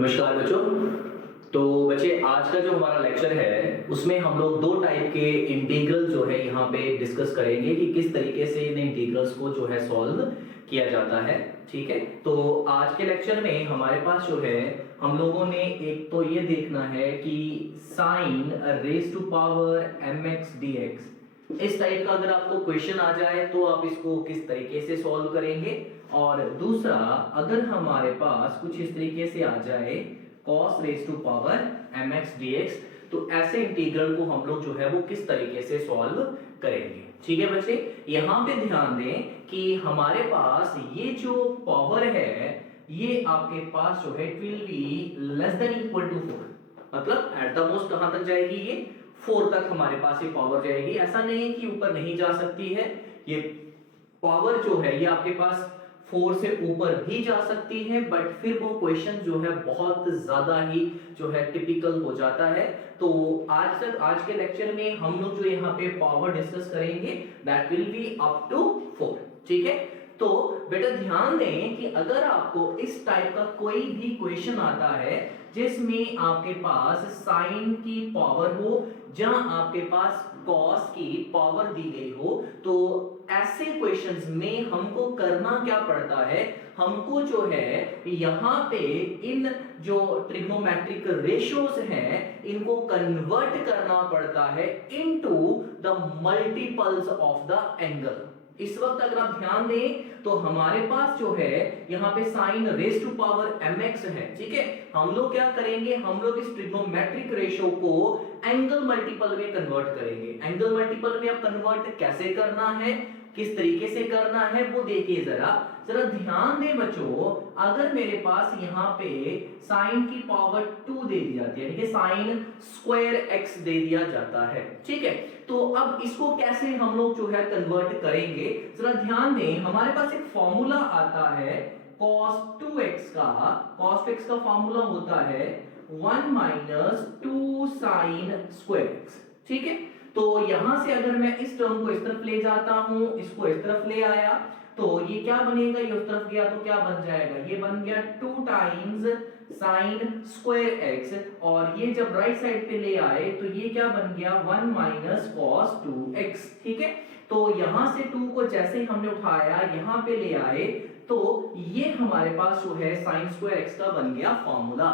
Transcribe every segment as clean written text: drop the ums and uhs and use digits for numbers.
नमस्कार बच्चों। तो बच्चे आज का जो हमारा लेक्चर है उसमें हम लोग दो टाइप के इंटीग्रल जो है यहाँ पे डिस्कस करेंगे कि किस तरीके से इन इंटीग्रल्स को जो है सॉल्व किया जाता है। ठीक है, तो आज के लेक्चर में हमारे पास जो है हम लोगों ने एक तो ये देखना है कि sine raise to power mx dx इस टाइप का अगर आपको क्वेश्चन आ जाए तो आप इसको किस तरीके से सॉल्व करेंगे, और दूसरा अगर हमारे पास कुछ इस तरीके से आ जाए cos raise to power mx dx तो ऐसे इंटीग्रल को हम लोग जो है वो किस तरीके से सॉल्व करेंगे। ठीक है बच्चे, यहां पे ध्यान दें कि हमारे पास ये जो पावर है ये आपके पास जो है it will be less than equal to 4, मतलब एट द मोस्ट कहां तक जाएगी, ये 4 तक हमारे पास ये पावर जाएगी। ऐसा नहीं है कि ऊपर नहीं जा सकती है, ये पावर जो है ये आपके पास 4 से ऊपर भी जा सकती है, बट फिर वो क्वेश्चन जो है बहुत ज्यादा ही जो है टिपिकल हो जाता है। तो आज के लेक्चर में हम लोग जो यहाँ पे पावर डिस्कस करेंगे that will be up to 4। ठीक है, तो बेटा ध्यान दें कि अगर आपको इस टाइप का कोई भी क्वेश्चन आता है जिसमें आपके पास साइन की पावर हो जहां आपके पास कॉस की पावर दी गई हो, तो ऐसे क्वेश्चंस में हमको करना क्या पड़ता है, हमको जो है यहाँ पे इन जो ट्रिग्नोमेट्रिक रेशियोज हैं इनको कन्वर्ट करना पड़ता है into the multiples of the angle. इस वक्त अगर आप ध्यान दें तो हमारे पास जो है यहाँ पे sine raise to power mx है। ठीक है, हम लोग क्या करेंगे, हम लोग इस ट्रिग्नोमेट्रिक रेशियो को एंगल मल्टीपल में कन्वर्ट करेंगे। एंगल मल्टीपल में अब कन्वर्ट कैसे करना है, किस तरीके से करना है वो देखिए जरा ध्यान दें बच्चों। अगर मेरे पास यहाँ पे साइन की पावर 2 दे दी जाती है, ठीक है, साइन स्क्वायर x दे दिया जाता है। ठीक है, तो अब इसको कैसे हम लोग जो है कन्वर्ट करेंगे, जरा ध्यान दें। हमारे पास एक फॉर्मूला आता है cos 2x का, cos 2x का फॉर्मूला होता है 1 माइनस 2 साइन स्क्वायर x। ठीक है, तो यहां से अगर मैं इस टर्म को इस तरफ ले जाता हूं, इसको इस तरफ ले आया, तो ये क्या बनेगा, ये उस तरफ गया तो क्या बन जाएगा, ये बन गया 2 टाइम्स साइन स्क्वायर x, और ये जब राइट साइड पे ले आए तो ये क्या बन गया 1 माइनस cos 2x। ठीक है, तो यहां से 2 को जैसे ही हमने उठाया यहां पे ले आए तो ये हमारे पास जो है साइन स्क्वायर x का बन गया फॉर्मूला।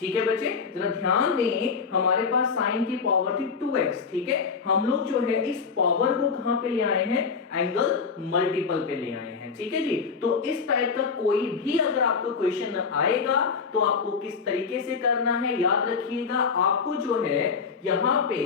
ठीक है बच्चे, जरा ध्यान दें, हमारे पास साइन की पावर थी 2x। ठीक है, हम लोग जो है इस पावर को कहां पे ले आए हैं, एंगल मल्टीपल पे ले आए हैं। ठीक है जी, तो इस टाइप का कोई भी अगर आपको क्वेश्चन आएगा तो आपको किस तरीके से करना है याद रखिएगा। आपको जो है यहाँ पे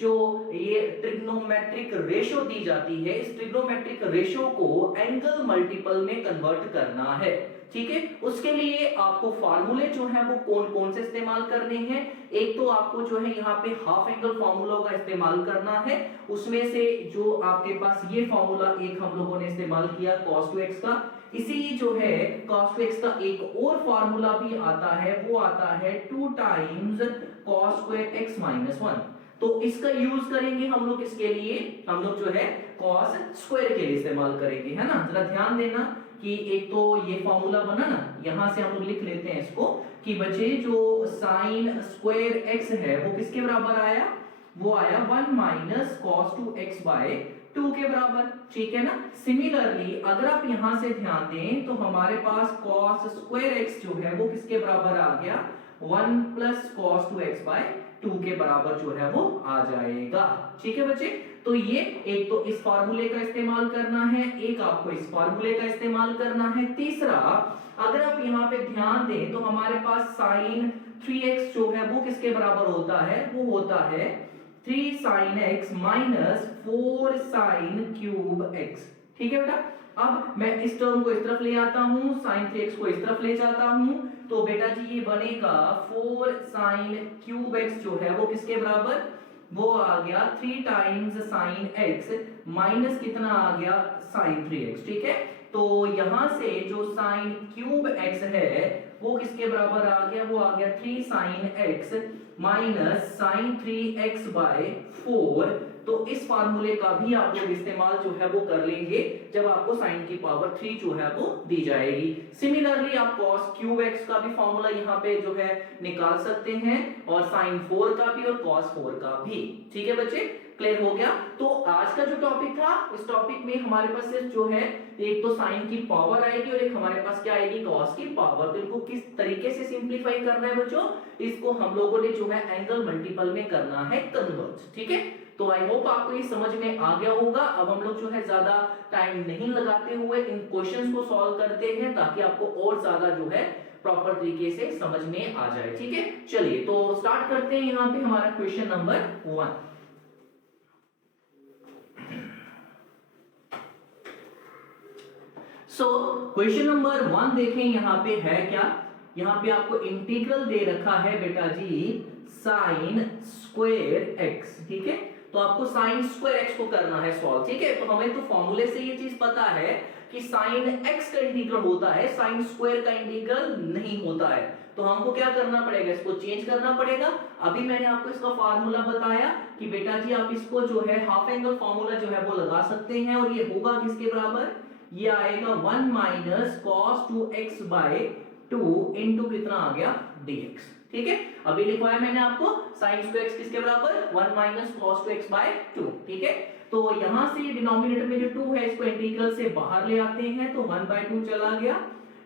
जो ये ट्रिग्नोमेट्रिक रेशियो दी जाती है, इस ट्रिग्नोमेट्रिक रेशियो को एंगल मल्टीपल में कन्वर्ट करना है। ठीक है, उसके लिए आपको फार्मूले जो है वो कौन कौन से इस्तेमाल करने हैं। एक तो आपको जो है यहाँ पे हाफ एंगल फार्मूला का इस्तेमाल करना है, उसमें से जो आपके पास ये फार्मूला एक हम लोगों ने इस्तेमाल किया cos 2x का, इसी जो है cos 2x का एक और फार्मूला भी आता है, वो आता है 2 times cos square x minus 1। तो इसका यूज करेंगे हम लोग, इसके लिए हम लोग जो है cos स्क्वायर के लिए इस्तेमाल करेंगे, है ना। जरा ध्यान देना कि एक तो ये फॉर्मूला बना ना, यहां से हम लोग लिख लेते हैं इसको कि बच्चे जो साइन स्क्वायर x है वो किसके बराबर आया, वो आया 1 माइनस cos 2x बाय 2 के बराबर। ठीक है ना, सिमिलरली अगर आप यहां से ध्यान दें तो हमारे पास cos स्क्वायर x जो है वो किसके बराबर आ गया, 1 प्लस cos 2x बाय 2 के बराबर जो है वो आ जाएगा। ठीक है बच्चे, तो ये एक तो इस फार्मूले का इस्तेमाल करना है, एक आपको इस फार्मूले का इस्तेमाल करना है। तीसरा, अगर आप यहाँ पे ध्यान दें तो हमारे पास साइन 3x जो है वो किसके बराबर होता है, वो होता है 3 sine x minus 4 sine cube x। ठीक है बेटा, अब मैं इस टर्म को इस तरफ ले आता हूं, साइन 3x को इस तरफ ले जाता हूं, तो बेटा जी ये बनेगा 4 साइन क्यूब x जो है वो किसके बराबर, वो आ गया 3 टाइम्स साइन x माइनस कितना आ गया साइन 3x। ठीक है, तो यहां से जो साइन क्यूब x है वो किसके बराबर आ गया, वो आ गया 3 sine x minus sine 3x by 4 तो इस फार्मूले का भी आप लोग इस्तेमाल जो है वो कर लेंगे जब आपको sin की पावर 3 जो है वो दी जाएगी। सिमिलरली आप cos क्यूब x का भी फार्मूला यहाँ पे जो है निकाल सकते हैं और sin 4 का भी और cos 4 का भी। ठीक है बच्चे, क्लियर हो गया। तो आज का जो टॉपिक था, इस टॉपिक में हमारे पास सिर्फ जो है एक तो sin की पावर आएगी और एक हमारे पास क्या आएगी, cos की पावर। तो इनको किस तरीके से सिंपलीफाई करना है बच्चों, इसको हम लोगों ने जो है एंगल मल्टीपल में करना है कन्वर्ट। ठीक है, तो आई होप आपको ये समझ में आ गया होगा। अब हम लोग जो है ज्यादा टाइम नहीं लगाते हुए इन क्वेश्चंस को सॉल्व करते हैं ताकि आपको और ज्यादा जो है प्रॉपर तरीके से समझ में आ जाए। ठीक है, चलिए तो स्टार्ट करते हैं यहाँ पे हमारा question number 1। So question number 1 देखें, यहाँ पे है क्या, यहाँ पे आपको इंटीग्रल दे रखा है बेटा जी साइन स्क्वायर एक्स। ठीक है, तो आपको साइन स्क्वायर एक्स को करना है सॉल्व। ठीक है, तो हमें तो फॉर्मूले से ये चीज पता है कि साइन एक्स का इंटीग्रल होता है, साइन स्क्वायर का इंटीग्रल नहीं होता है। तो हमको क्या करना पड़ेगा, इसको चेंज करना पड़ेगा। अभी मैंने आपको इसका फार्मूला बताया कि बेटा जी आप इसको जो है हाफ एंगल फार्मूला जो है वो लगा सकते हैं और ये होगा किसके बराबर, ये आएगा 1 minus cos 2x by 2 into कितना आ गया dx। ठीक है, अभी लिखवाया मैंने आपको sin स्क्वायर x किसके बराबर 1 माइनस cos 2x बाय 2। ठीक है, तो यहां से डिनोमिनेटर में जो 2 है इसको इंटीग्रल से बाहर ले आते हैं तो 1 बाय 2 चला गया,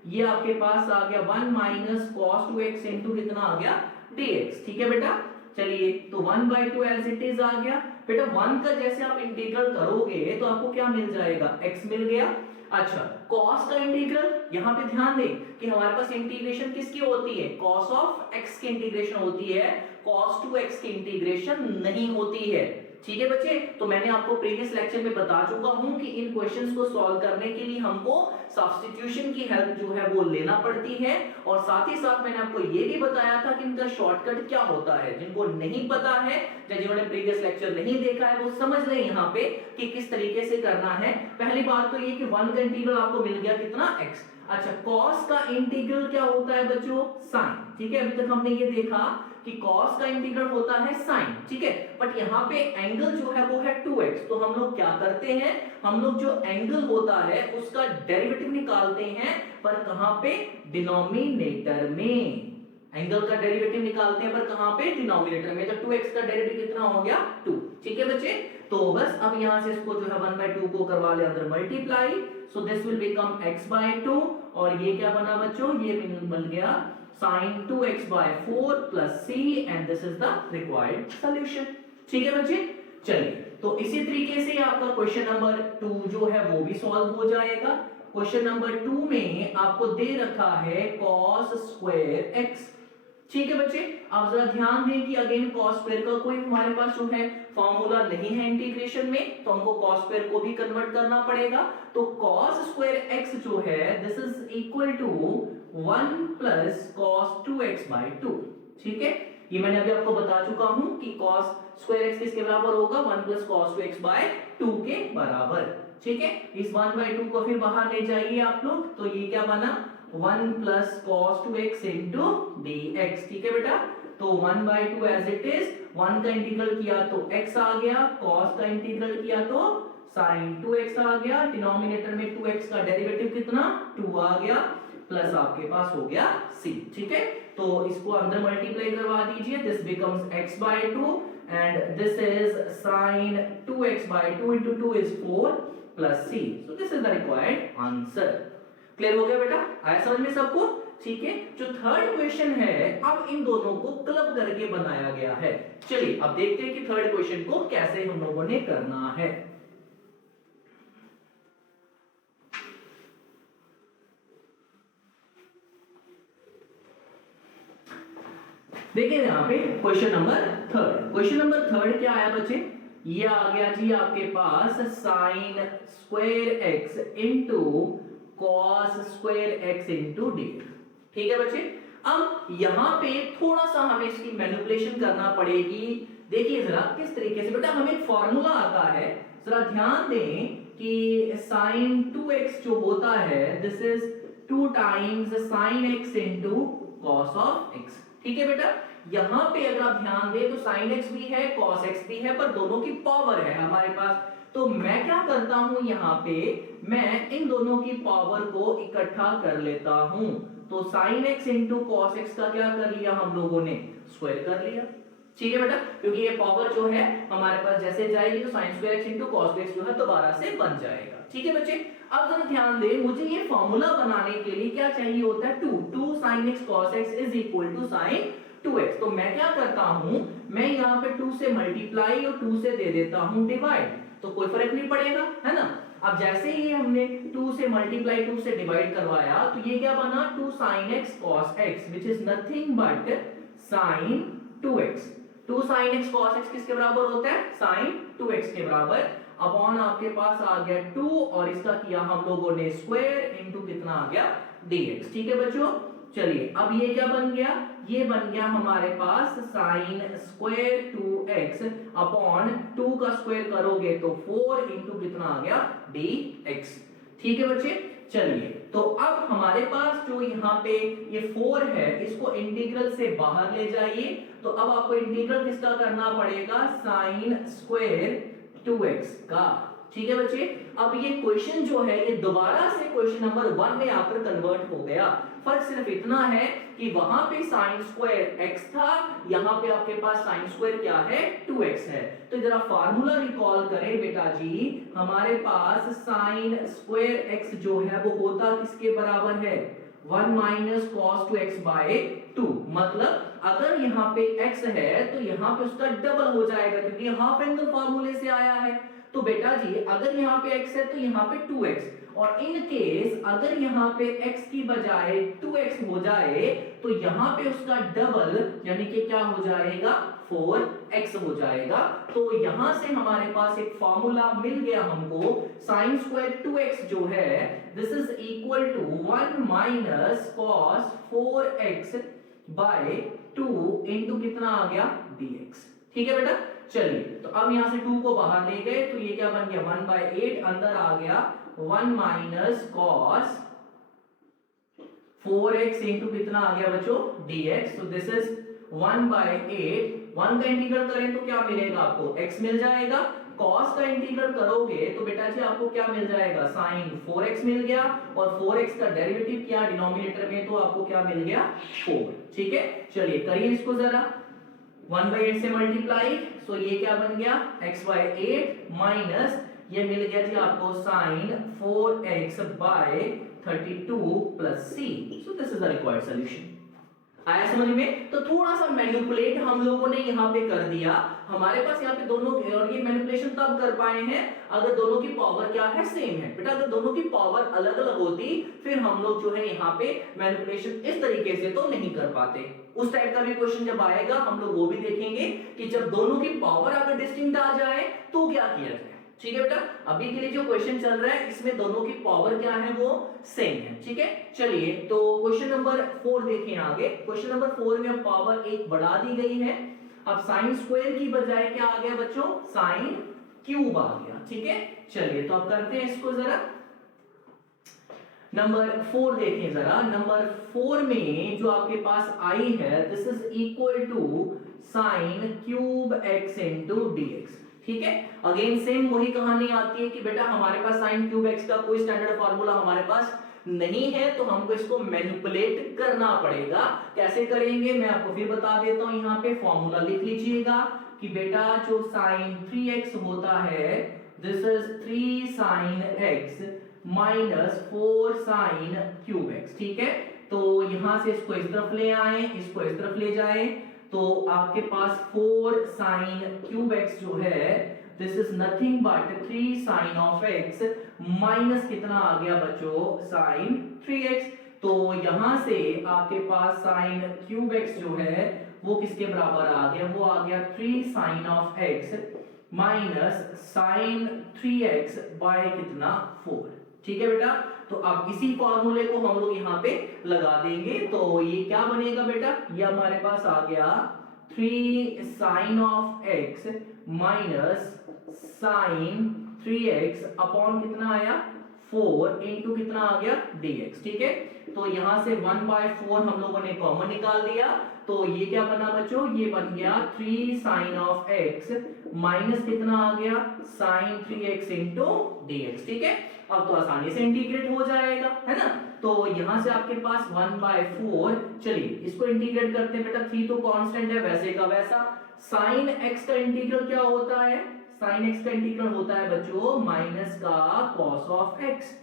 ये आपके पास आ गया 1 माइनस cos 2x इंटू कितना आ गया dx। ठीक है बेटा, चलिए तो 1 बाय 2 एज इट इज आ गया। बेटा 1 का जैसे आप इंटीग्रल करोगे तो आपको क्या मिल जाएगा, x मिल गया। अच्छा, cos का इंटीग्रल, यहां पे ध्यान दें कि हमारे पास इंटीग्रेशन किसकी होती है, cos ऑफ x की इंटीग्रेशन होती है, cos 2x की इंटीग्रेशन नहीं होती है। ठीक है बच्चे, तो मैंने आपको प्रीवियस लेक्चर में बता चुका हूं कि इन क्वेश्चंस को सॉल्व करने के लिए हमको सब्स्टिट्यूशन की हेल्प जो है वो लेना पड़ती है और साथ ही साथ मैंने आपको ये भी बताया था कि इनका शॉर्टकट क्या होता है। जिनको नहीं पता है या जिन्होंने प्रीवियस लेक्चर नहीं देखा है वो समझ लें यहाँ पे कि किस तरीके से करना है। पहली बात तो ये कि 1 का इंटीग्रल आपको मिल गया कितना x। अच्छा, cos का इंटीग्रल क्या होता है बच्चों, sin। ठीक है, अभी तक हमने ये देखा कि cos का इंटीग्रल होता है sin। ठीक है, बट यहाँ पे एंगल जो है वो है 2x। तो हम लोग क्या करते हैं, हम लोग जो एंगल होता है उसका डेरिवेटिव निकालते हैं, पर कहां पे, डिनोमिनेटर में। एंगल का डेरिवेटिव निकालते हैं पर कहां पे, डिनोमिनेटर में। तो 2x का डेरिवेटिव कितना हो गया 2। ठीक है बच्चे, तो बस अब यहां से इसको जो है 1 by 2 को करवा ले अंदर multiply, so this will become x by 2 और ये क्या बना बच्चों, ये मिल गया sin 2x by 4 plus c and this is the required solution। ठीक है बच्चे, चलिए तो इसी तरीके से आपका क्वेश्चन नंबर 2 जो है वो भी सॉल्व हो जाएगा। क्वेश्चन नंबर 2 में आपको दे रखा है cos स्क्वायर x। ठीक है बच्चे, आप जरा ध्यान दें कि अगेन cos स्क्वायर का कोई हमारे पास जो है फॉर्मूला नहीं है इंटीग्रेशन में, तो हमको cos स्क्वायर को भी कन्वर्ट करना पड़ेगा। तो cos स्क्वायर x जो है this is equal to 1 plus cos 2x by 2। ठीक है, ये मैंने अभी आपको बता चुका हूं कि cos स्क्वायर x किसके बराबर होगा, 1 प्लस cos 2x बाय 2 के बराबर। ठीक है, इस 1 बाय 2 को फिर बाहर ले जाइए आप लोग, तो ये क्या बना 1 plus cos 2x into dx। ठीक है बेटा, तो 1 बाय 2 एज इट इज, 1 का इंटीग्रल किया तो x आ गया, cos का इंटीग्रल किया तो sin 2x आ गया, डिनोमिनेटर में 2x का डेरिवेटिव कितना 2 आ गया, प्लस आपके पास हो गया c। ठीक है, तो इसको अंदर मल्टीप्लाई करवा दीजिए, this becomes x by 2 and this is sin 2x by 2 into 2 is 4 plus c। so this is the required answer। Clear हो गया बेटा, आया समझ में सबको। ठीक है, जो थर्ड क्वेश्चन है अब इन दोनों को क्लब करके बनाया गया है। चलिए अब देखते हैं कि थर्ड क्वेश्चन को कैसे हम लोगों ने करना है। देखिए यहाँ पे question number third, question number third क्या आया बच्चे, ये आ गया जी आपके पास sine square x into cos square x into d. ठीक है बच्चे, अब यहां पे थोड़ा सा हमें इसकी मैनिपुलेशन करना पड़ेगी। देखिए जरा किस तरीके से, बेटा हमें एक फॉर्मूला आता है, जरा ध्यान दें कि sin 2x जो होता है this is 2 times sin x into cos of x। ठीक है बेटा, यहाँ पे अगर आप ध्यान दें तो sin x भी है cos x भी है, पर दोनों की पावर है हमारे पास। तो मैं क्या करता हूं, यहाँ पे मैं इन दोनों की पावर को इकट्ठा कर लेता हूं। तो sin x into cos x का क्या कर लिया हम लोगों ने, स्क्वायर कर लिया। ठीक है बेटा, क्योंकि ये पावर जो है हमारे पास जैसे जाएगी तो sin square x into cos x जो है दोबारा से बन जाएगा। ठीक है बच्चे, अब जरा ध्यान दें, मुझे ये फॉर्मूला बनाने के लिए क्या चाहिए होता है, 2 sin x cos x is equal to sin 2x। तो मैं क्या करता हूं, मैं यहाँ पे 2 से मल्टीप्लाई और 2 से दे देता हूं डिवाइड, तो कोई फर्क नहीं पड़ेगा, है ना। अब जैसे ही हमने 2 से मल्टीप्लाई 2 से डिवाइड करवाया तो ये क्या बना, 2 sin x cos x which is nothing but sin 2x। 2 sin x cos x किसके बराबर होता है, sin 2x के बराबर, अपॉन आपके पास आ गया 2 और इसका किया हम लोगों ने स्क्वायर इनटू कितना आ गया dx। ठीक है बच्चों, चलिए अब ये क्या बन गया, ये बन गया हमारे पास sin स्क्वायर 2x अपॉन 2 का स्क्वायर करोगे तो 4 इनटू कितना आ गया dx। ठीक है बच्चे, चलिए तो अब हमारे पास जो यहाँ पे ये 4 है इसको इंटीग्रल से बाहर ले जाइए। तो अब आपको इंटीग्रल किसका करना पड़ेगा, sin स्क्वायर 2x का। ठीक है बच्चे, अब ये क्वेश्चन जो है ये दोबारा से क्वेश्चन नंबर 1 में आकर कन्वर्ट हो गया। फर्क सिर्फ इतना है कि वहां पे sin स्क्वायर x था, यहाँ पे आपके पास sin स्क्वायर क्या है 2x है। तो जरा फार्मूला रिकॉल करें बेटा जी, हमारे पास sin स्क्वायर x जो है वो होता किसके बराबर है, 1 माइनस cos 2x बाय 2। मतलब अगर यहाँ पे x है तो यहाँ पे उसका डबल हो जाएगा, क्योंकि हाफ एंगल फार्मूले से आया है। तो बेटा जी अगर यहाँ पे x है तो यहाँ पे 2x, और इन केस अगर यहाँ पे x की बजाय 2x हो जाए तो यहाँ पे उसका डबल यानी कि क्या हो जाएगा 4x हो जाएगा। तो यहां से हमारे पास एक फॉर्मूला मिल गया हमको, sin स्क्वायर 2x जो है this is equal to 1 minus cos 4x by 2 into कितना आ गया dx। ठीक है बेटा, चलिए तो अब यहां से 2 को बाहर ले गए तो ये क्या बन गया 1/8, अंदर आ गया 1 माइनस cos 4x इंटू कितना आ गया बच्चों dx। तो दिस इज 1/8, 1 का इंटीग्रल करें तो क्या मिलेगा आपको, x मिल जाएगा। cos का इंटीग्रल करोगे तो बेटा जी आपको क्या मिल जाएगा, sin 4x मिल गया, और 4x का डेरिवेटिव किया डिनोमिनेटर में तो आपको क्या मिल गया 4। ठीक है, चलिए करिए इसको जरा, 1/8 से मल्टीप्लाई, सो ये क्या बन गया x/8 माइनस ये मिल गया जी आपको sin 4x by 32 plus c। So this is the required solution. आया समझ में। तो थोड़ा सा मैनिपुलेट हम लोगों ने यहाँ पे कर दिया, हमारे पास यहाँ पे दोनों, और ये मैनिपुलेशन तब कर पाए हैं अगर दोनों की पावर क्या है सेम है। बेटा अगर दोनों की पावर अलग अलग होती फिर हम लोग जो है यहाँ पे मैनिपुलेशन इस तरीके से तो नहीं कर पाते। उस टाइप का भी क्वेश्चन जब आएगा हम लोग वो भी देखेंगे कि जब दोनों की पावर अगर डिस्टिंक्ट आ जाए तो क्या किया जाए। ठीक है बेटा, अभी के लिए जो क्वेश्चन चल रहा है इसमें दोनों की पावर क्या है वो सेम है। ठीक है, चलिए तो क्वेश्चन नंबर 4 देखें आगे। क्वेश्चन नंबर 4 में अब पावर एक बढ़ा दी गई है, अब साइन स्क्वायर की बजाय क्या आ गया बच्चों, साइन क्यूब आ गया। ठीक है, चलिए तो अब करते हैं इसको जरा। नंबर 4 देखें जरा, नंबर 4 में जो आपके पास आई है this is equal to sine cube x into dx। ठीक है, अगेन सेम वही कहानी आती है कि बेटा हमारे पास साइन क्यूब x का कोई स्टैंडर्ड फार्मूला हमारे पास नहीं है तो हमको इसको मैनिपुलेट करना पड़ेगा। कैसे करेंगे मैं आपको फिर बता देता हूं, यहाँ पे फॉर्मूला लिख लीजिएगा कि बेटा जो साइन 3x होता है this is 3 sine x minus 4 sine cube x। ठीक है, तो यहां से इसको इस तरफ ले आए, इसको इस तरफ ले जाए, तो आपके पास 4 साइन क्यूब x जो है this is nothing but 3 sine of x minus कितना आ गया बच्चों साइन 3x। तो यहां से आपके पास साइन क्यूब x जो है वो किसके बराबर आ गया, वो आ गया 3 sine of x minus sine 3x by कितना 4। ठीक है बेटा, तो अब इसी फॉर्मूले को हम लोग यहाँ पे लगा देंगे तो ये क्या बनेगा बेटा, ये हमारे पास आ गया 3 sine of x minus sine 3x upon कितना आया 4 इंटू कितना आ गया dx। ठीक है, तो यहाँ से 1/4 हम लोगों ने कॉमन निकाल दिया, तो ये क्या बना बच्चों, ये बन गया 3 sin of x माइनस कितना आ गया sin 3x into dx। ठीक है, अब तो आसानी से इंटीग्रेट हो जाएगा, है ना। तो यहाँ से आपके पास 1/4, चलिए इसको इंटीग्रेट करते हैं बेटा, 3 तो कांस्टेंट है वैसे का वैसा। sin x का इंटीग्रल क्या होता है, sin x का इंटीग्रल होता है बच्चों माइनस का cos of x।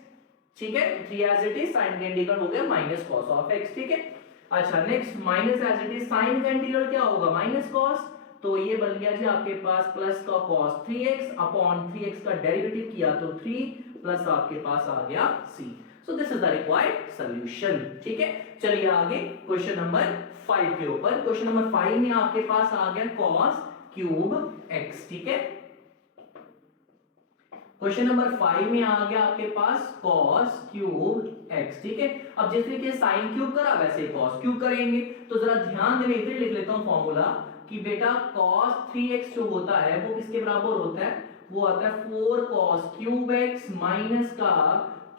ठीक है, 3 एज इट इज, sin का इंटीग्रल हो गया माइनस cos of x। ठीक है, अच्छा next minus as it is, sin का इंटीग्रल क्या होगा माइनस cos, तो ये बन गया जी आपके पास प्लस का cos 3x अपॉन 3x का डेरिवेटिव किया तो 3 प्लस आपके पास आ गया c। So this is the required solution. ठीक है, चलिए आगे क्वेश्चन नंबर 5 के ऊपर। क्वेश्चन नंबर 5 में आपके पास आ गया cos क्यूब x। ठीक है, क्वेश्चन नंबर 5 में आ गया आपके पास cos क्यूब x। ठीक है, अब जिस तरीके से sin क्यूब करा वैसे cos क्यूब करेंगे, तो जरा ध्यान देना, इधर लिख लेता हूं फॉर्मूला कि बेटा cos 3x जो होता है वो किसके बराबर होता है, वो आता है 4 cos क्यूब x माइनस का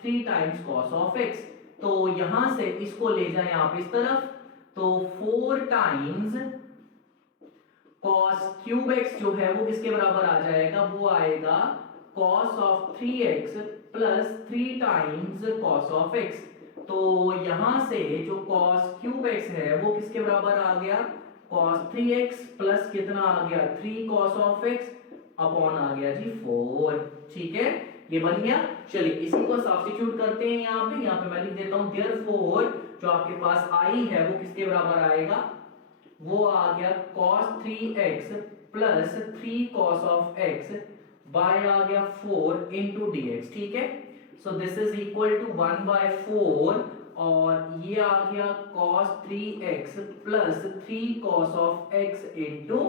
3 टाइम्स cos ऑफ x। तो यहां से इसको ले जाएं आप इस तरफ, तो 4 टाइम्स cos क्यूब x जो है वो किसके बराबर आ जाएगा, वो आएगा cos of 3x plus 3 times cos of x। तो यहां से जो cos क्यूब x है वो किसके बराबर आ गया, cos 3x प्लस कितना आ गया 3 cos ऑफ x अपॉन आ गया जी 4। ठीक है, ये बन गया। चलिए इसी को सब्स्टिट्यूट करते हैं यहाँ पे मैं लिख देता हूं देयरफॉर जो आपके पास i है वो किसके बराबर आएगा, वो आ गया cos 3x plus 3 cos of x by आ गया 4 इंटू dx। ठीक है, so this is equal to 1/4 और ये आ गया cos 3x plus 3 cos of x into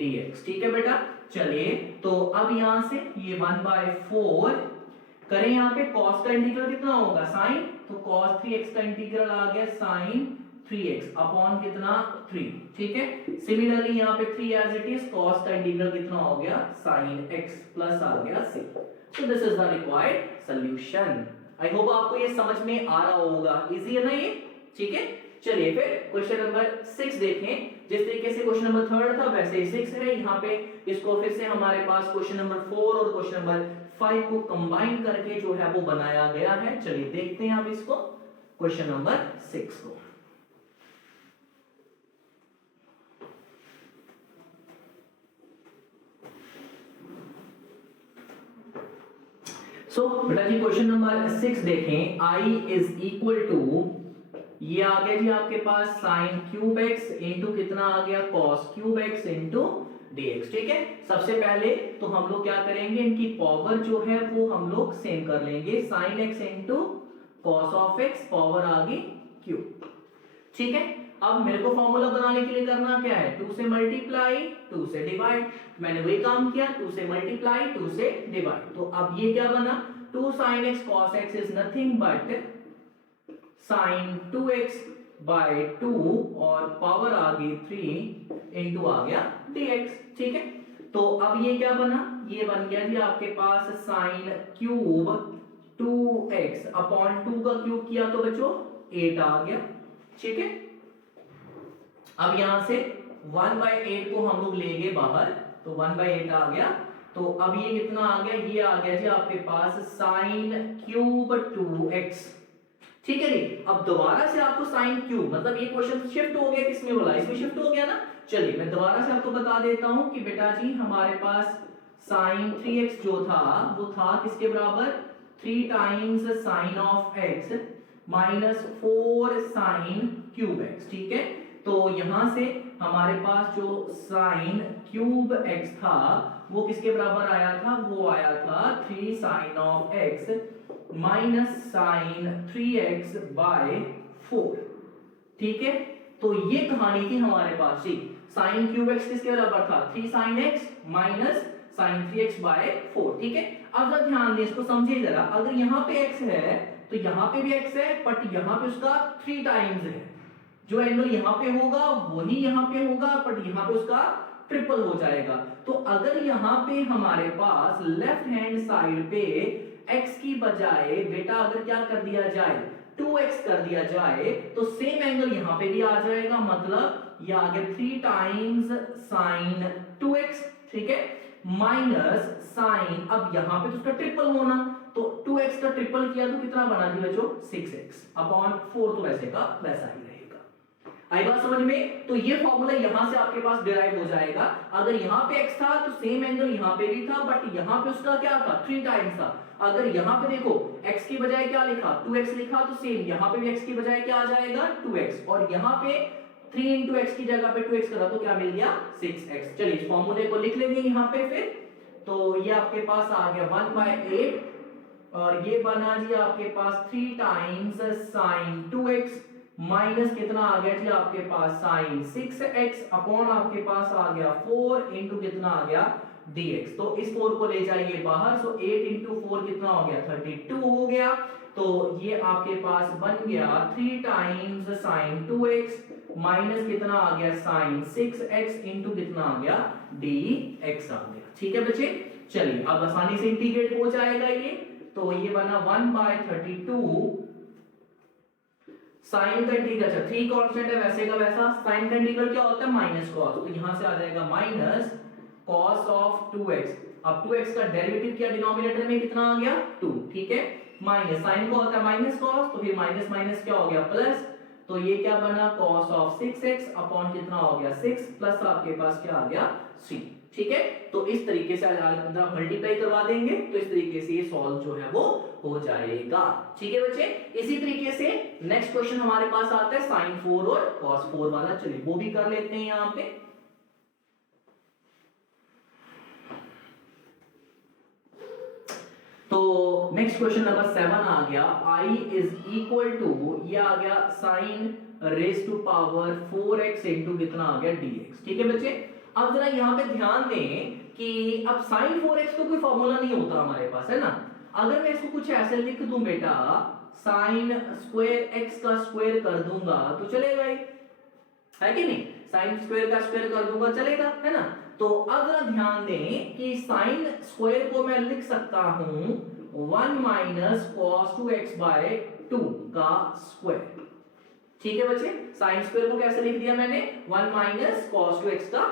dx। ठीक है बेटा, चलिए तो अब यहां से ये 1/4 करें, यहाँ पे cos का इंटीग्रल कितना होगा sin, तो cos 3x का इंटीग्रल आ गया sin 3x अपॉन कितना 3। ठीक है, सिमिलरली यहाँ पे 3 एज इट इज, cos का इंटीग्रल कितना हो गया sin x प्लस आ गया c। So this is the required solution. I hope आपको ये समझ में आ रहा होगा, इजी है ना ये। ठीक है, चलिए फिर क्वेश्चन नंबर 6 देखें। जिस तरीके से क्वेश्चन नंबर 3 था वैसे 6 है, यहाँ पे इसको फिर से हमारे पास क्वेश्चन नंबर 4 और क्वेश्चन नंबर 5 को कंबाइन करके जो है वो बनाया गया है। चलिए देखते हैं अब इसको, क्वेश्चन नंबर 6 को। सो बेटा जी क्वेश्चन नंबर 6 देखें, i इज इक्वल टू, ये आ गया जी आपके पास sin क्यूब x इंटू कितना आ गया cos cube x into dx। ठीक है, सबसे पहले तो हम लोग क्या करेंगे, इनकी पावर जो है वो हम लोग सेम कर लेंगे, sin x into cos of x power आ गई क्यूब। ठीक है, अब मेरे को फॉर्मूला बनाने के लिए करना क्या है, 2 से मल्टीप्लाई 2 से डिवाइड, मैंने वही काम किया, 2 से मल्टीप्लाई 2 से डिवाइड। तो अब ये क्या बना, 2 sin x cos x is nothing but sin 2x by 2 और पावर आ गई 3 इंटू आ गया dx। ठीक है, तो अब ये क्या बना, ये बन गया जी आपके पास sin क्यूब 2x अपॉन 2 का क्यूब किया तो बच्चों 8 आ गया। ठीक है, अब यहां से 1/8 को हम लोग लेंगे बाहर, तो 1/8 आ गया। तो अब ये कितना आ गया, ये आ गया जी आपके पास sin क्यूब 2x। ठीक है जी, अब दोबारा से आपको sin क्यूब, मतलब ये क्वेश्चन शिफ्ट हो गया, किसमें बोला, इसमें शिफ्ट हो गया ना। चलिए मैं दोबारा से आपको बता देता हूं कि बेटा जी हमारे पास sin 3x जो था वो था किसके बराबर, 3 times sin of x minus 4 sin cube x। ठीक है, तो यहां से हमारे पास जो sin क्यूब x था वो किसके बराबर आया था, वो आया था 3 sin of x minus sin 3x by 4। ठीक है, तो ये कहानी थी हमारे पास जी, sin क्यूब x किसके बराबर था, 3 sin x minus sin 3x by 4। ठीक है, अब जरा ध्यान दें, इसको समझिए जरा, अगर यहाँ पे x है तो यहाँ पे भी x है, बट यहाँ पे उसका 3 टाइम्स है, जो एंगल यहाँ पे होगा वही यहाँ पे होगा, बट यहाँ पे उसका ट्रिपल हो जाएगा। तो अगर यहाँ पे हमारे पास लेफ्ट हैंड साइड पे x की बजाय बेटा अगर क्या कर दिया जाए 2x कर दिया जाए तो सेम एंगल यहां पे भी आ जाएगा, मतलब ये आ गया 3 टाइम्स साइन 2x, ठीक है, माइनस साइन, अब यहां पे तो उसका ट्रिपल होना, तो 2x का ट्रिपल किया तो कितना बना जी बच्चों 6x अपॉन 4, तो वैसे का वैसा ही रहेगा। आई बात समझ में? तो ये फॉर्मूला यहां से आपके पास डिराइव हो जाएगा। अगर यहां पे x था तो सेम एंगल यहां पे भी था, बट यहां पे उसका क्या था 3 टाइम्स था। अगर यहां पे देखो x की बजाय क्या लिखा 2x लिखा, तो सेम यहां पे भी x की बजाय क्या आ जाएगा 2x, और यहां पे 3 into x की जगह पे 2x करा तो क्या मिल गया 6x। चलिए इस फॉर्मूले को लिख लेंगे यहां पे फिर, तो ये आपके पास आ गया 1/8 और ये बना जी आपके पास 3 टाइम्स साइन 2x माइनस कितना आ गया जी आपके पास साइन 6x अपॉन आपके पास आ गया 4 इंटू कितना आ गया dx। तो इस 4 को ले जाइए बाहर, सो 8 इंटू 4 कितना हो गया 32 हो गया। तो ये आपके पास बन गया 3 टाइम्स साइन 2x माइनस कितना आ गया साइन 6x इंटू कितना आ गया dx आ गया। ठीक है बच्चे, चलिए अब आसानी से इंटीग्रेट हो जाएगा ये, तो ये बना 1/32 साइन का इंटीग्रल, अच्छा 3 कांस्टेंट है वैसे का वैसा, साइन का इंटीग्रल क्या होता है माइनस कॉस, तो यहां से आ जाएगा माइनस कॉस ऑफ 2x। अब 2x का डेरिवेटिव किया डिनोमिनेटर में कितना आ गया 2, ठीक है, माइनस साइन को होता है माइनस कॉस, तो फिर माइनस माइनस क्या हो गया प्लस, तो ये क्या बना कॉस ऑफ 6x अपॉन कितना हो गया 6 प्लस आपके पास क्या आ गया c। ठीक है, तो इस तरीके से अंदर आप मल्टीप्लाई करवा देंगे तो इस तरीके से ये सॉल्व जो है वो हो जाएगा। ठीक है बच्चे, इसी तरीके से नेक्स्ट क्वेश्चन हमारे पास आता है साइन 4 और कॉस 4 वाला, चलिए वो भी कर लेते हैं यहां पे। तो नेक्स्ट क्वेश्चन नंबर 7 आ गया, i इज इक्वल टू, ये आ गया sine raise to power 4x into कितना आ गया dx। ठीक है बच्चे, अब जरा यहां पे ध्यान दें कि अब साइन 4x तो कोई फॉर्मूला नहीं होता हमारे पास, है ना। अगर मैं इसको कुछ ऐसे लिख दूं बेटा, साइन स्क्वायर x का स्क्वायर कर दूंगा तो चलेगा ही, है कि नहीं, साइन स्क्वायर का स्क्वायर कर दूंगा चलेगा, है ना। तो अब जरा ध्यान दें कि साइन स्क्वायर को मैं लिख सकता हूं 1 माइनस कॉस 2x/2 का स्क्वायर। ठीक है बच्चे, साइन स्क्वायर को कैसे लिख दिया मैंने 1 माइनस कॉस 2x का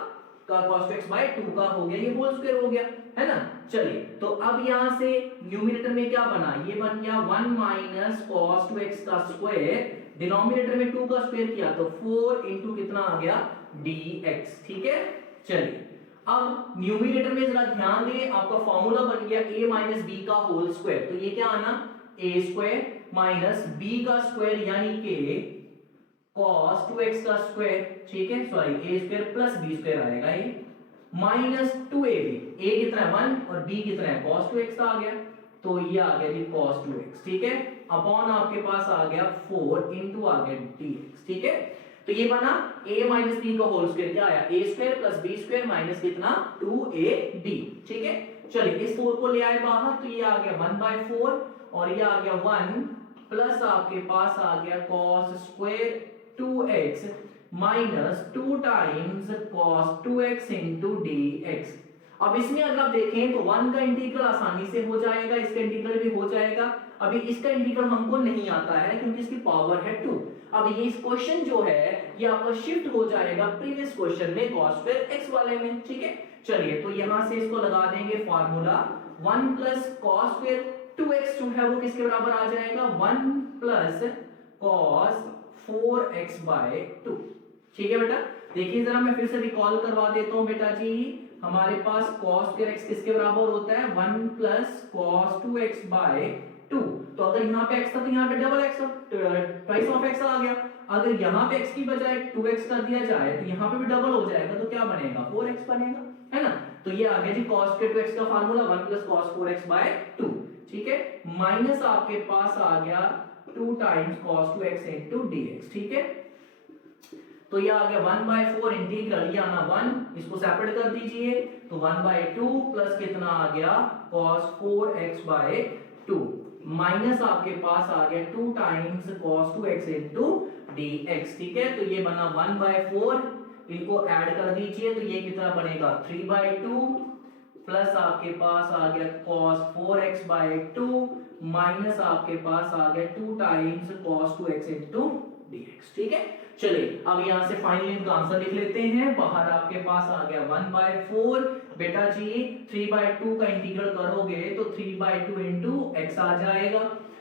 cos 2x/2 का हो गया, ये होल स्क्वायर हो गया, है ना। चलिए तो अब यहां से न्यूमरेटर में क्या बना, ये बन गया 1 माइनस cos 2x का स्क्वायर, डिनोमिनेटर में 2 का स्क्वायर किया तो 4 इंटू कितना आ गया dx। ठीक है, चलिए अब न्यूमरेटर में जरा ध्यान दें, आपका फॉर्मूला बन गया a माइनस बी का होल स्क्वायर, तो ये क्या आना a स्क्वायर माइनस b का स्क्वायर यानी कि cos 2x का स्क्वायर, ठीक है, sorry a square plus b square आएगा ये, माइनस 2ab, a कितना है 1 और b कितना है cos 2x आ गया, तो ये आ गया जी cos 2x, ठीक है, अपॉन आपके पास आ गया 4 इंटू आ गया dx। ठीक है, तो ये बना a माइनस b का होल स्क्वायर, क्या आया a square plus b square minus कितना 2ab। ठीक है, चलिए इस 4 को ले आए बाहर, तो ये आ गया 1/4 और ये आ गया 1 प्लस आपके पास आ गया cos square 2x minus 2 times cos 2x into dx। अब इसमें अगर आप देखें तो 1 का इंटीग्रल आसानी से हो जाएगा, इसका इंटीग्रल भी हो जाएगा। अभी इसका इंटीग्रल हमको नहीं आता है क्योंकि इसकी पावर है 2। अब ये इस क्वेश्चन जो है ये आपका शिफ्ट हो जाएगा प्रीवियस क्वेश्चन में cos स्क्वायर x वाले में। ठीक है, चलिए तो यहां से इसको लगा देंगे formula 1 plus cos square 2x जो है वो किसके बराबर आ जाएगा 1 प्लस cos 4x/2। ठीक है बेटा, देखिए जरा मैं फिर से रिकॉल करवा देता हूं बेटा जी, हमारे पास cos स्क्वायर x किसके बराबर होता है 1 प्लस cos 2x/2। तो अगर यहाँ पे x था तो यहाँ पे double x twice of x आ गया, अगर यहाँ पे x की बजाय 2x कर दिया जाए तो यहाँ पे भी डबल हो जाएगा, तो क्या बनेगा 4x बनेगा, है ना। तो ये आ गया जी cos स्क्वायर 2x का फार्मूला 1 प्लस cos 4x/2। ठीक है, माइनस आपके पास आ गया 2 times cos 2x into dx। ठीक है, तो ये आ गया 1/4 इंटीग्रल, ये आना 1, इसको सेपरेट कर दीजिए, तो 1/2 प्लस कितना आ गया cos 4x/2 माइनस आपके पास आ गया 2 times cos 2x into dx। ठीक है, तो ये बना 1/4, इनको ऐड कर दीजिए तो ये कितना बनेगा 3/2 प्लस आपके पास आ गया cos 4x/2 माइनस आपके पास आ गया 2 times cos 2x into dx। ठीक है, चलिए अब यहां से फाइनली इनका आंसर लिख लेते हैं। बाहर आपके पास आ गया 1/4। बेटा जी 3/2 का इंटीग्रल करोगे तो 3/2 into x आ जाएगा।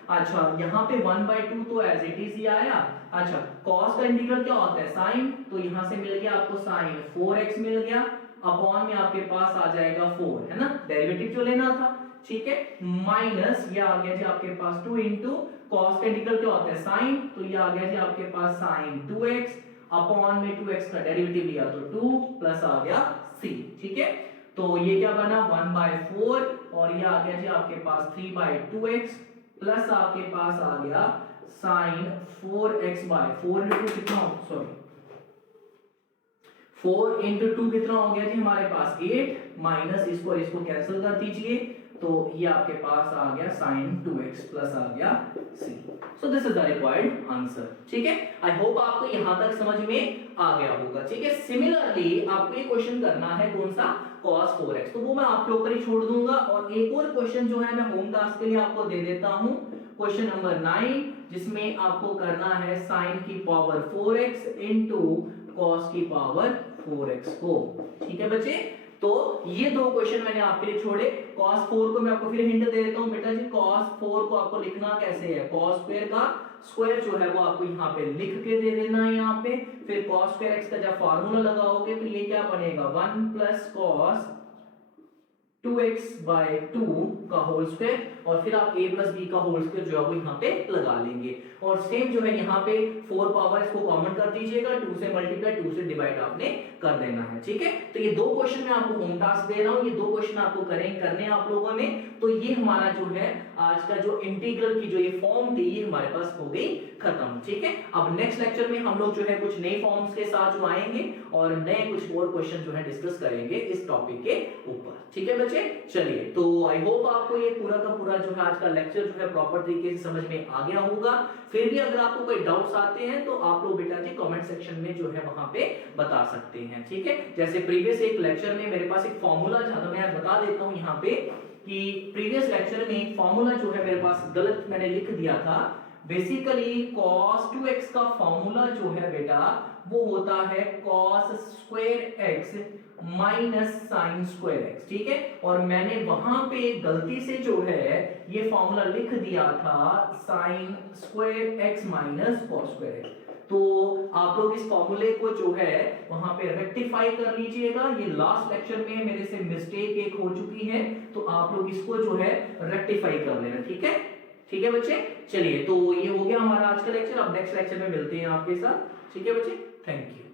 अच्छा यहाँ पे 1/2 तो एज इट इज ही आया। अच्छा cos का इंटीग्रल क्या होता है, साइन, तो यहां से मिल गया आपको साइन 4x मिल गया, अपॉन में आपके पास आ जाएगा 4, है ना, डेरिवेटिव जो लेना था। ठीक है, माइनस ये आ गया जी आपके पास 2 इंटू cos का इंटीग्रल क्या होता है, साइन, तो ये आ गया जी आपके पास साइन 2x, अपॉन में 2x का डेरिवेटिव लिया तो 2 प्लस आ गया c। ठीक है, तो ये क्या बना 1/4 और ये आ गया जी आपके पास 3/2x प्लस आपके पास आ गया साइन 4x/4 इंटू कितना, सॉरी 4 इंटू 2 कितना हो गया जी हमारे पास 8, माइनस इसको और इसको कैंसिल कर दीजिए तो ये आपके पास आ गया साइन 2x प्लस आ गया c। So this is the required answer. ठीक है, आई होप आपको यहां तक समझ में आ गया होगा। ठीक है, सिमिलरली आपको ये क्वेश्चन करना है कौन सा, cos 4x, तो वो मैं आपके ऊपर ही छोड़ दूंगा। और एक और क्वेश्चन जो है मैं होम टास्क के लिए आपको दे देता हूं, क्वेश्चन नंबर 9, जिसमें आपको करना है साइन की पावर 4x इंटू cos की पावर 4x को। ठीक है बच्चे, तो ये दो क्वेश्चन मैंने आपके लिए छोड़े। cos 4 को मैं आपको फिर हिंट दे देता हूं बेटा जी, cos 4 को आपको लिखना कैसे है, cos स्क्वायर का स्क्वायर जो है वो आपको यहाँ पे लिख के दे देना है यहाँ पे। फिर cos स्क्वायर x का जब फार्मूला लगाओगे तो ये क्या बनेगा 1 प्लस cos 2x/2 का होल स्क्वायर, और फिर आप a प्लस b का होल स्क्वायर जो है वो यहाँ पे लगा लेंगे। और सेम जो है यहाँ पे 4 पावर इसको कॉमन कर दीजिएगा, 2 से मल्टीप्लाई 2 से डिवाइड आपने कर देना है। ठीक है, तो ये दो क्वेश्चन मैं आपको होम टास्क दे रहा हूँ, ये दो क्वेश्चन आपको करने आप लोगों ने। तो ये हमारा जो है आज का जो इंटीग्रल की जो ये फॉर्म थी ये हमारे पास हो गई खत्म। ठीक है, अब नेक्स्ट लेक्चर में हम लोग जो है कुछ नए फॉर्म्स के साथ जो आएंगे और नए कुछ और क्वेश्चन जो है डिस्कस करेंगे इस टॉपिक के ऊपर। ठीक है बच्चे, चलिए तो आई होप आपको ये पूरा का पूरा जो है आज का लेक्चर जो है प्रॉपर तरीके से समझ में आ गया होगा। फिर भी अगर आपको कोई डाउट्स आते हैं तो आप लोग बेटा जी कमेंट सेक्शन में जो है वहां पे बता सकते हैं। ठीक है, जैसे प्रीवियस एक लेक्चर में मेरे पास एक फॉर्मूला था, तो मैं बता देता हूं यहाँ पे कि प्रीवियस लेक्चर में एक फॉर्मूला जो है मेरे पास गलत मैंने लिख दिया था। बेसिकली cos 2x का फॉर्मूला जो है बेटा वो होता है cos square x minus sine square x। ठीक है, और मैंने वहां पे गलती से जो है ये फॉर्मूला लिख दिया था sine square x minus cos square x। तो आप लोग इस फॉर्मूले को जो है वहां पे रेक्टिफाई कर लीजिएगा। ये लास्ट लेक्चर में मेरे से मिस्टेक एक हो चुकी है, तो आप लोग इसको जो है रेक्टिफाई कर लेना। ठीक है, ठीक है बच्चे, चलिए तो ये हो गया हमारा आज का लेक्चर। अब नेक्स्ट लेक्चर में मिलते हैं आपके साथ। ठीक है बच्चे, थैंक यू।